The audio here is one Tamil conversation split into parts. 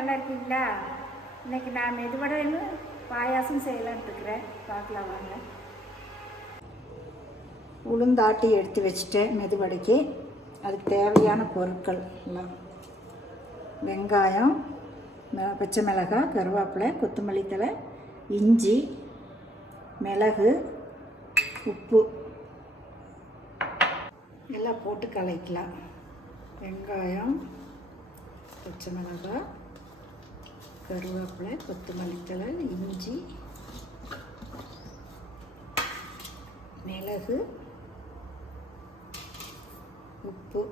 நல்லா இருக்கீங்களா? இன்றைக்கி நான் மெதுவடைன்னு பாயாசம் செய்யலான்னு இருக்கிறேன். பார்க்கலாம் வாங்க. உளுந்தாட்டி எடுத்து வச்சுட்டேன் மெதுவடைக்கு. அதுக்கு தேவையான பொருட்கள் எல்லாம்: வெங்காயம், பச்சை மிளகாய், கருவேப்பிலை, கொத்தமல்லி தழை, இஞ்சி, மிளகு, உப்பு எல்லாம் போட்டு கலக்கலாம். வெங்காயம், பச்சை மிளகாய், கருவேப்பிலை, கொத்தமல்லி தழை, இஞ்சி, மிளகு, உப்பு.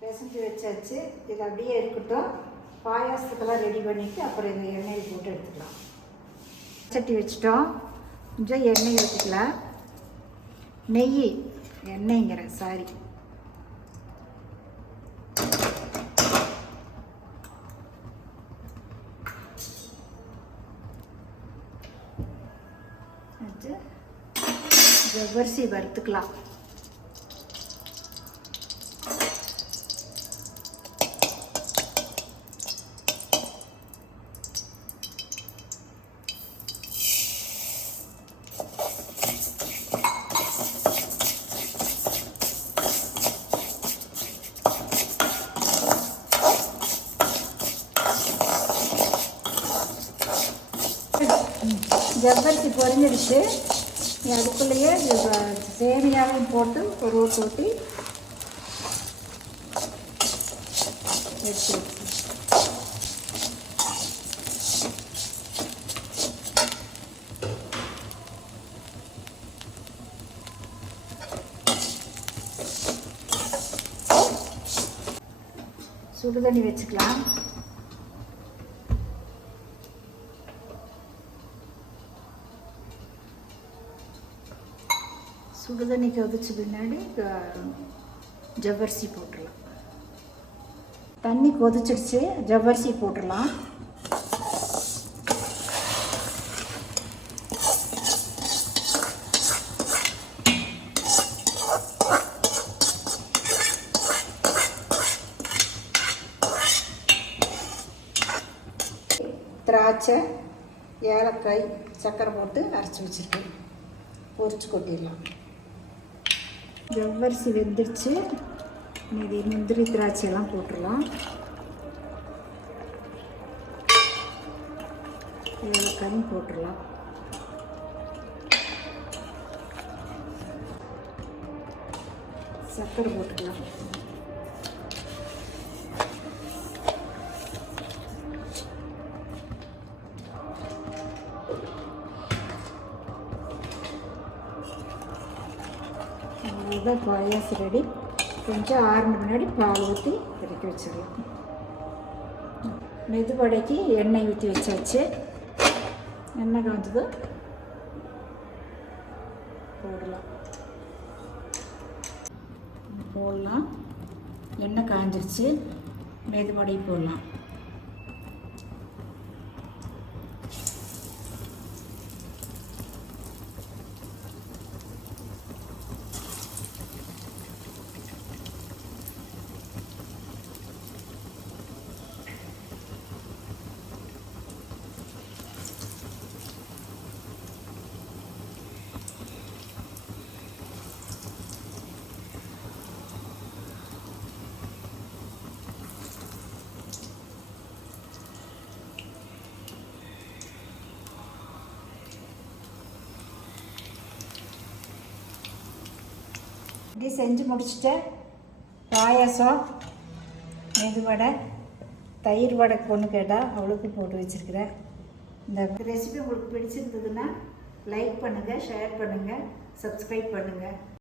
பிசைஞ்சு வச்சாச்சு. இது அப்படியே இருக்கட்டும். பாயாசத்துக்கெல்லாம் ரெடி பண்ணிவிட்டு அப்புறம் இந்த எண்ணெயில் போட்டு எடுத்துக்கலாம். சட்டி வச்சிட்டோம். கொஞ்சம் எண்ணெய் ஊற்றிக்கலாம். எண்ணெய்ங்கிறேன், சாரி. வச்சு ஜவ்வரிசி வறுத்துக்கலாம். ஜவ்வரிசி பொரிஞ்சிடுச்சு. அதுக்குள்ளேயே சேமியாவும் போட்டு ஒரு ஊற்றி எடுத்து சுடு தண்ணி வச்சுக்கலாம். சுடு தண்ணி கொதிச்ச பின்னாடி ஜவ்வரிசி போட்டுடலாம். தண்ணி கொதிச்சிடுச்சு, ஜவ்வரிசி போட்டுடலாம். திராட்சை, ஏலக்காய், சர்க்கரை போட்டு அரைச்சி வச்சுருக்கேன். பொரிச்சு கொட்டிடலாம். ஜவ்வரிசி வெந்துடுச்சு. இது முந்திரி திராட்சையெல்லாம் போட்டுடலாம். ஏலக்காயும் போட்டுடலாம். சர்க்கரை போட்டுக்கலாம். இதுதான் பாயாசம் ரெடி. கொஞ்சம் ஆறுன முன்னாடி பால் ஊற்றி இறக்கி வச்சிடலாம். மெதுவடைக்கு எண்ணெய் ஊற்றி வச்சாச்சு. எண்ணெய் காய்ஞ்சது போடலாம். எண்ணெய் காய்ஞ்சிருச்சு. மெதுவடை போடலாம். இப்படி செஞ்சு முடிச்சுட்டேன். பாயாசம், மெதுவடை, தயிர் வடை பொண்ணு கேட்டால் அவளுக்கு போட்டு வச்சுருக்கிறேன். இந்த ரெசிபி உங்களுக்கு பிடிச்சிருந்ததுன்னா லைக் பண்ணுங்கள், ஷேர் பண்ணுங்கள், சப்ஸ்கிரைப் பண்ணுங்கள்.